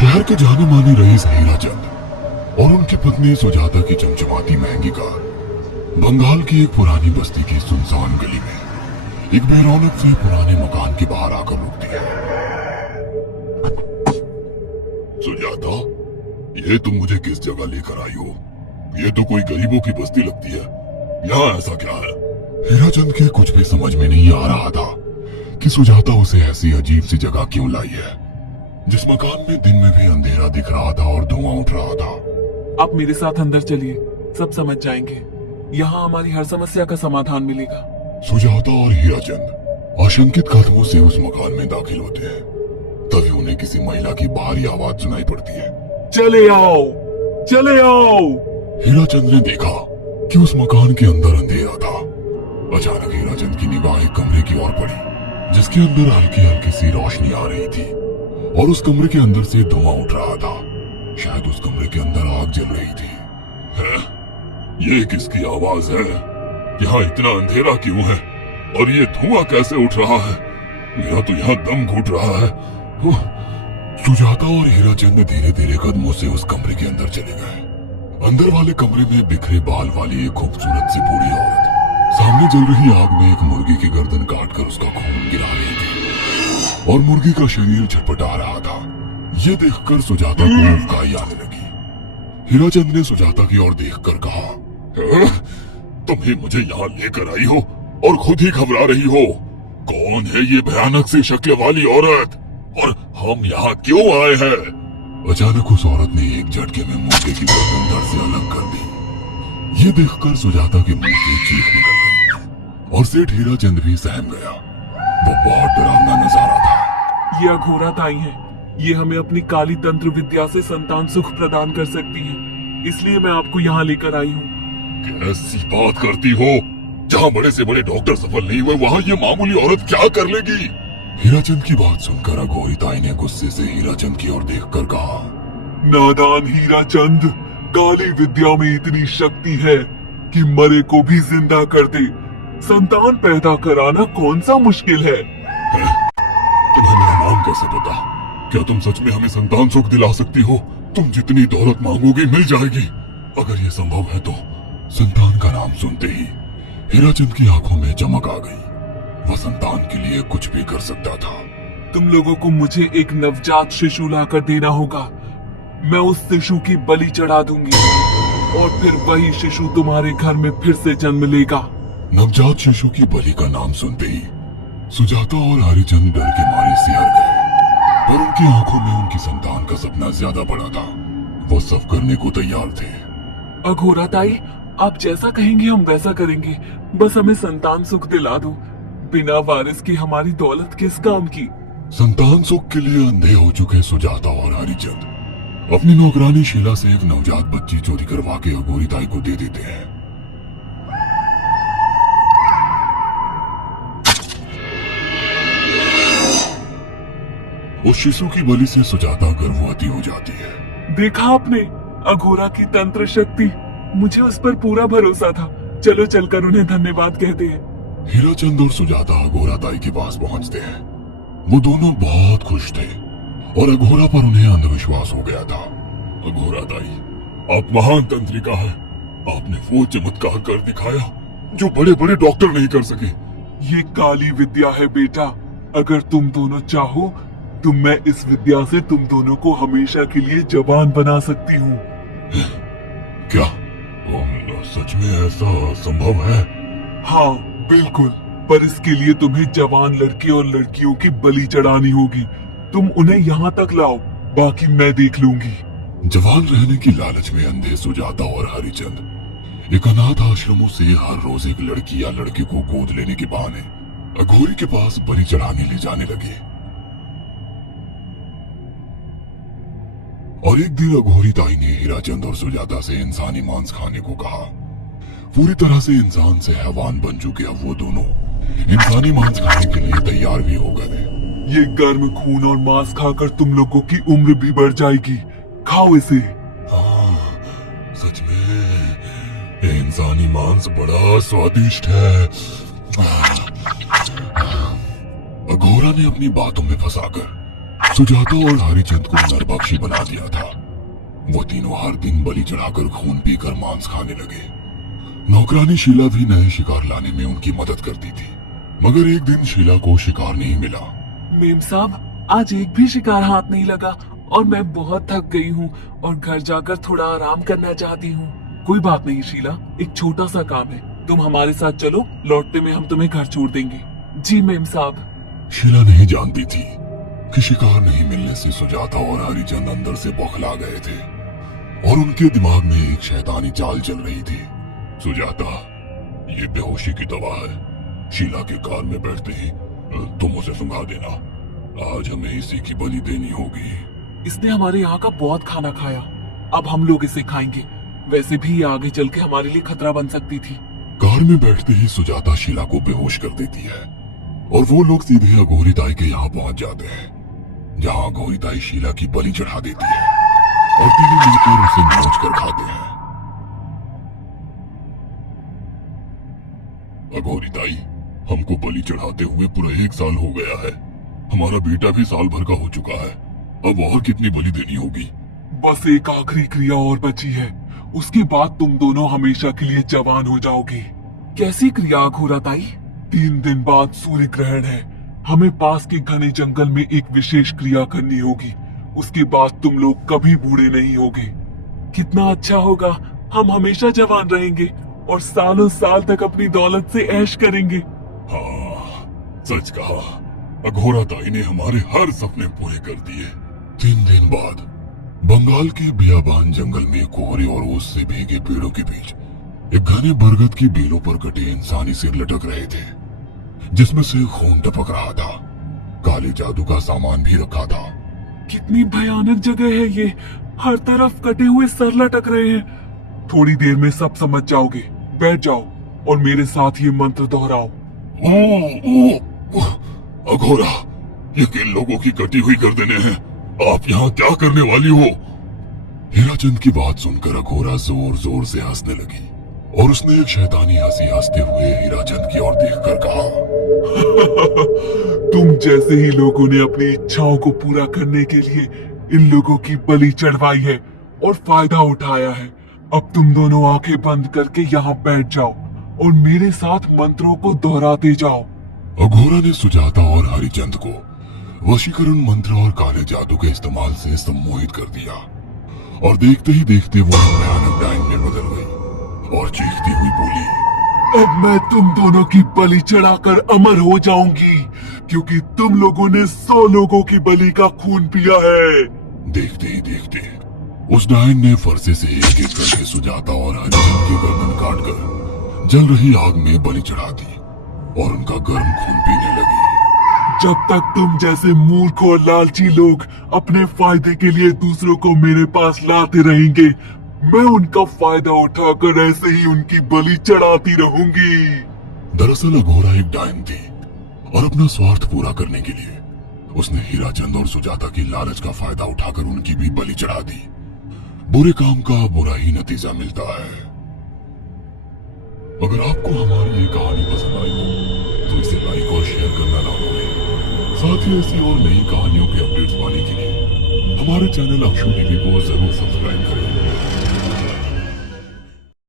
शहर के जाने माने रईस हीरा चंद और उनकी पत्नी सुजाता की चमचमाती महंगी कार बंगाल की एक पुरानी बस्ती की सुनसान गली में एक बेरौनक से पुराने मकान के बाहर आकर रुकती है। सुजाता, ये तुम मुझे किस जगह लेकर आई हो? ये तो कोई गरीबों की बस्ती लगती है। यहाँ ऐसा क्या है? हीरा चंद के कुछ भी समझ में नहीं आ रहा था कि सुजाता उसे ऐसी अजीब सी जगह क्यों लाई है, जिस मकान में दिन में भी अंधेरा दिख रहा था और धुआं उठ रहा था। आप मेरे साथ अंदर चलिए, सब समझ जाएंगे। यहाँ हमारी हर समस्या का समाधान मिलेगा। सुजाता और हीरा चंद आशंकित कदमों से उस मकान में दाखिल होते हैं। तभी उन्हें किसी महिला की बाहरी आवाज सुनाई पड़ती है। चले आओ, चले आओ। हीरा चंद ने देखा कि उस मकान के अंदर अंधेरा था। अचानक हीरा चंद की निगाह एक कमरे की ओर पड़ी, जिसके अंदर हल्की हल्की सी रोशनी आ रही थी और उस कमरे के अंदर से धुआं उठ रहा था। शायद उस कमरे के अंदर आग जल रही थी। है? ये किसकी आवाज है? यहाँ इतना अंधेरा क्यों है और ये धुआं कैसे उठ रहा है? मेरा तो यहाँ दम घुट रहा है। सुजाता और हीरा चंद धीरे धीरे कदमों से उस कमरे के अंदर चले गए। अंदर वाले कमरे में बिखरे बाल वाली एक खूबसूरत सी बूढ़ी औरत सामने जल रही आग में एक मुर्गी की गर्दन काटकर उसका खून गिरा रही थी और मुर्गी का शरीर झटपटा रहा था। ये देखकर सुजाता को उबकाई आने लगी। हीरा चंद ने सुजाता की ओर देखकर कहा, तुम ही मुझे यहाँ लेकर आई हो और खुद ही घबरा रही हो। कौन है ये भयानक सी शक्ल वाली औरत और हम यहाँ क्यों आए हैं? अचानक उस औरत ने एक झटके में मुर्गे की गर्दन धड़ से अलग कर दी। ये देखकर सुजाता के मुंह से चीख निकल गई और सेठ हीरा चंद भी सहम गया। वो बहुत डरावना नजारा था। ये अघोरा ताई है। ये हमें अपनी काली तंत्र विद्या से संतान सुख प्रदान कर सकती है, इसलिए मैं आपको यहाँ लेकर आई हूँ। कैसी बात करती हो? जहाँ बड़े से बड़े डॉक्टर सफल नहीं हुए, वहाँ ये मामूली औरत क्या कर लेगी? हीरा चंद की बात सुनकर अघोरी ताई ने गुस्से से हीरा चंद की ओर देखकर कहा, नादान हीरा चंद, काली विद्या में इतनी शक्ति है कि मरे को भी जिंदा कर दे। संतान पैदा कराना कौन सा मुश्किल है? तुम्हें मेरा नाम कैसे पता? क्या तुम सच में हमें संतान सुख दिला सकती हो? तुम जितनी दौलत मांगोगी मिल जाएगी। अगर ये संभव है तो। संतान का नाम सुनते ही हीरा चंद की आंखों में चमक आ गई। वह संतान के लिए कुछ भी कर सकता था। तुम लोगों को मुझे एक नवजात शिशु लाकर देना होगा। मैं उस शिशु की बलि चढ़ा दूंगी और फिर वही शिशु तुम्हारे घर में फिर से जन्म लेगा। नवजात शिशु की बलि का नाम सुनते ही सुजाता और हरिचंद डर के मारे सिहर गए, पर उनकी आंखों में उनकी संतान का सपना ज्यादा बड़ा था। वो सब करने को तैयार थे। अघोरा ताई, आप जैसा कहेंगे हम वैसा करेंगे। बस हमें संतान सुख दिला दो। बिना वारिस की हमारी दौलत किस काम की? संतान सुख के लिए अंधे हो चुके सुजाता और हरिचंद अपनी नौकरानी शीला से एक नवजात बच्ची चोरी करवा के अघोरी ताई को दे देते हैं। उस शिशु की बलि से सुजाता गर्भवती हो जाती है। देखा आपने अघोरा की तंत्र शक्ति? मुझे उस पर पूरा भरोसा था। चलो चलकर उन्हें धन्यवाद कहते हैं। हीरा चंद और सुजाता अघोरा ताई के पास पहुंचते हैं। वो दोनों बहुत खुश थे और अघोरा पर उन्हें अंधविश्वास हो गया था। अघोरा ताई, आप महान तंत्रिका है। आपने वो चमत्कार कर दिखाया जो बड़े बड़े डॉक्टर नहीं कर सके। ये काली विद्या है बेटा। अगर तुम दोनों चाहो तो मैं इस विद्या से तुम दोनों को हमेशा के लिए जवान बना सकती हूँ। क्या सच में ऐसा संभव है? हाँ बिल्कुल, पर इसके लिए तुम्हें जवान लड़के और लड़कियों की बलि चढ़ानी होगी। तुम उन्हें यहाँ तक लाओ, बाकी मैं देख लूंगी। जवान रहने की लालच में अंधे सुजाता और हरिचंद एक अनाथ आश्रमों से हर रोज एक लड़की या लड़के को गोद लेने के बहाने अघोरी के पास बलि चढ़ाने ले जाने लगे। और एक दिन अघोरी ताई ने हीराचंद और सुजाता से इंसानी मांस खाने को कहा। पूरी तरह से इंसान से हैवान बन चुके अब वो दोनों इंसानी मांस खाने के लिए तैयार भी हो गए। ये गर्म खून और मांस खाकर तुम लोगों की उम्र भी बढ़ जाएगी। खाओ इसे। हाँ, सच में ये इंसानी मांस बड़ा स्वादिष्ट है। अघोरा ने अपनी बातों में फंसाकर सुजाता और हरिचंद को नरभक्षी बना दिया था। वो तीनों हर दिन बलि चढ़ाकर खून पीकर मांस खाने लगे। नौकरानी शीला भी नए शिकार लाने में उनकी मदद करती थी, मगर एक दिन शीला को शिकार नहीं मिला। मेम साहब, आज एक भी शिकार हाथ नहीं लगा और मैं बहुत थक गई हूँ और घर जाकर थोड़ा आराम करना चाहती हूँ। कोई बात नहीं शीला, एक छोटा सा काम है, तुम हमारे साथ चलो, लौटते में हम तुम्हें घर छोड़ देंगे। जी मेम साहब। शीला नहीं जानती थी कि शिकार नहीं मिलने से सुजाता और हरिचंद अंदर से बौखला गए थे और उनके दिमाग में एक शैतानी चाल चल रही थी। सुजाता, ये बेहोशी की दवा है, शीला के कार में बैठते ही तुम उसे सुंघा देना। आज हमें इसी की बलि देनी होगी। इसने हमारे यहाँ का बहुत खाना खाया, अब हम लोग इसे खाएंगे। वैसे भी ये आगे चल के हमारे लिए खतरा बन सकती थी। कार में बैठते ही सुजाता शीला को बेहोश कर देती है और वो लोग सीधे अघोरी ताई के यहाँ पहुंच जाते हैं, जहाँ अघोरी ताई शीला की बलि चढ़ा देती है और तीनों मिलकर उसे नोच कर खाते हैं। अघोरी ताई, हमको बलि चढ़ाते हुए पूरा 1 साल हो गया है। हमारा बेटा भी साल भर का हो चुका है। अब और कितनी बलि देनी होगी? बस एक आखिरी क्रिया और बची है, उसके बाद तुम दोनों हमेशा के लिए जवान हो जाओगे। कैसी क्रिया अघोरा ताई? 3 दिन बाद सूर्य ग्रहण है, हमें पास के घने जंगल में एक विशेष क्रिया करनी होगी। उसके बाद तुम लोग कभी बूढ़े नहीं होगे। कितना अच्छा होगा, हम हमेशा जवान रहेंगे और सालों साल तक अपनी दौलत से ऐश करेंगे। हाँ, सच कहा। अघोरा ताई ने हमारे हर सपने पूरे कर दिए। 3 दिन बाद बंगाल के बियाबान जंगल में कोहरे और ओस से भीगे पेड़ों के बीच एक घने बरगद की बेलों पर कटे इंसानी सिर लटक रहे थे, जिसमें से खून टपक रहा था। काले जादू का सामान भी रखा था। कितनी भयानक जगह है ये, हर तरफ कटे हुए सर लटक रहे हैं। थोड़ी देर में सब समझ जाओगे, बैठ जाओ और मेरे साथ ये मंत्र दोहराओ। अघोरा, ये किन लोगों की कटी हुई गर्दनें हैं? आप यहाँ क्या करने वाली हो? हीराचंद की बात सुनकर अघोरा जोर जोर से हंसने लगी और उसने एक शैतानी हंसी हंसते हुए हीराचंद की ओर देखकर कहा, तुम जैसे ही लोगों ने अपनी इच्छाओं को पूरा करने के लिए इन लोगों की बलि चढ़वाई है और फायदा उठाया है। अब तुम दोनों आंखें बंद करके यहाँ बैठ जाओ और मेरे साथ मंत्रों को दोहराते जाओ। अघोरा ने सुजाता और हरिचंद को वशीकरण मंत्र और काले जादू के इस्तेमाल से सम्मोहित कर दिया और देखते ही देखते वो भयानक डायन में बदल गई और चीखती हुई बोली, अब मैं तुम दोनों की बलि चढ़ाकर अमर हो जाऊंगी, क्योंकि तुम लोगों ने 100 लोगों की बलि का खून पिया है। देखते ही देखते उस डायन ने फरसे से एक एक करके सुजाता और हरिचंद की गर्दन काटकर जल रही आग में बलि चढ़ा दी और उनका गर्म खून पीने लगी। जब तक तुम जैसे मूर्ख और लालची लोग अपने फायदे के लिए दूसरों को मेरे पास लाते रहेंगे, मैं उनका फायदा उठाकर ऐसे ही उनकी बलि चढ़ाती रहूंगी। दरअसल अघोरा एक डायन थी और अपना स्वार्थ पूरा करने के लिए उसने हीराचंद और सुजाता की लालच का फायदा उठाकर उनकी भी बलि चढ़ा दी। बुरे काम का बुरा ही नतीजा मिलता है। अगर आपको हमारी ये कहानी पसंद आई हो तो इसे लाइक और शेयर करना ना भूलें। साथ ही ऐसी और नई कहानियों के अपडेट्स पाने के लिए हमारे चैनल अक्षु टीवी को जरूर सब्सक्राइब करें।